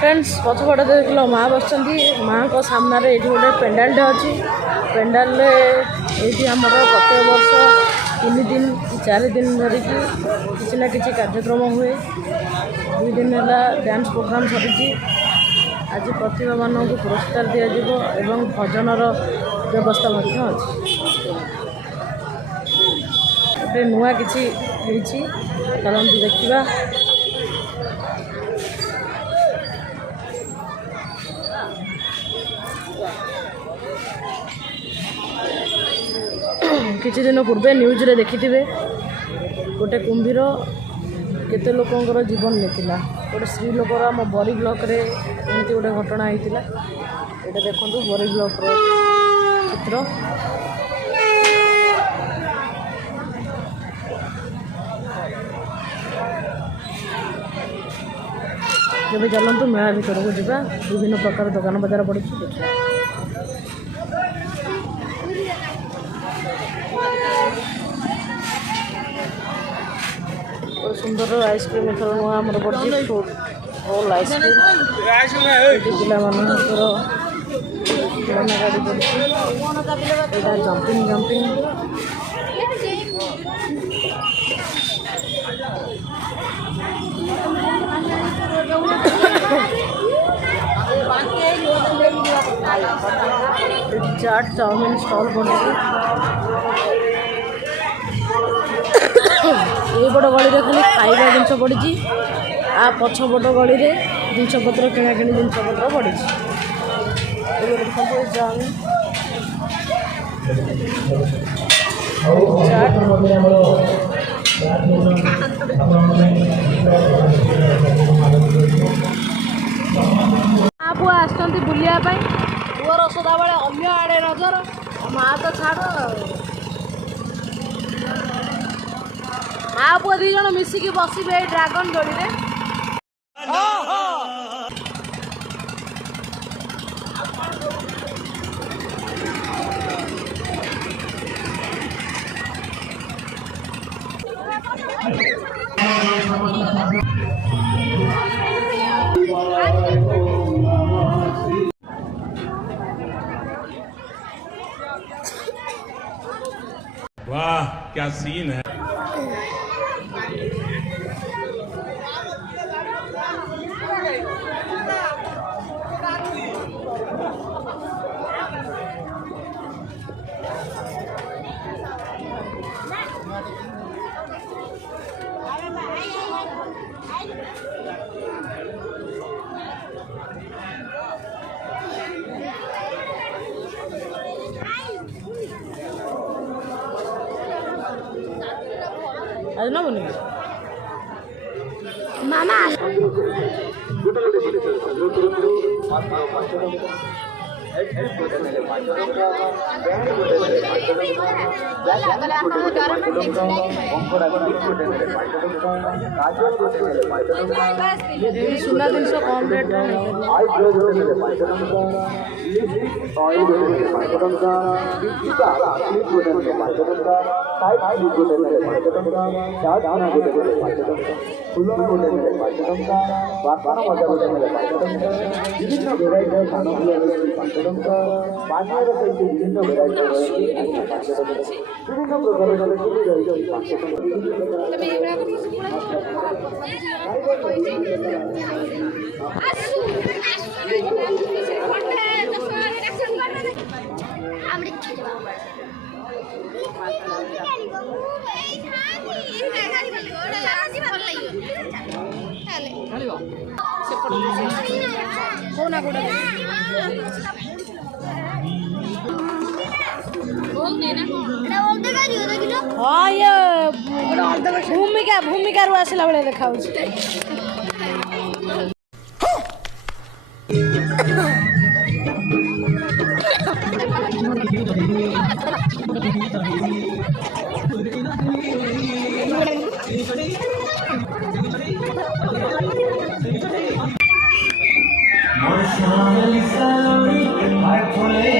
Friends पछपटे देख लो माँ बस माँ को सामने ये गोटे पेंडालटे अच्छी पेंडाल ये आमर प्रत्येक वर्ष 3 दिन 4 दिन धरिकी किसी ना किसी कार्यक्रम हुए 2 दिन है डांस प्रोग्राम सरी आज प्रतिभा मानक पुरस्कार दिज्व एवं भजनर व्यवस्था अच्छी गोटे नुआ किसी चलते देखा किछि दिन पूर्वे न्यूज रे देखी गोटे कुंभीर केते लोकंकर जीवन नेतिला गोटे स्त्री लोकर आम बरी ब्लॉक रे एमती गोटे घटना होता ये देखो बरी ब्लॉक चित्र जब चलतु मेला भर को जा विभिन्न प्रकार दुकान बजार पड़ी देखा सुंदर आइसक्रीम एथर नुआ आमर पड़ी फ्रूट रोल आइसक्रीम पिला मानकर खेलना गाड़ी पड़ी जंपिंग जंपिंग चाट चाउमिन स्टॉल पड़ी ये बड़ गली खाली खाଇବା जिनस पड़ी आ पछपट गली जिनपतर किणाकिणी जिनपतर पड़ी पुआ आसुँच बुलायापी पुअर सदाबले अन्य आड़े नजर माँ तो छाड़ माँ पुआ 2 जन मिसिकी बसबे ड्रागन दोली रे वाह क्या सीन है। आज ना बनी मामा सुना दिन कम रेट हाँ ये भूमिका रू आसला बेले देखा মোর সোনালি সালুরি আর ফুলে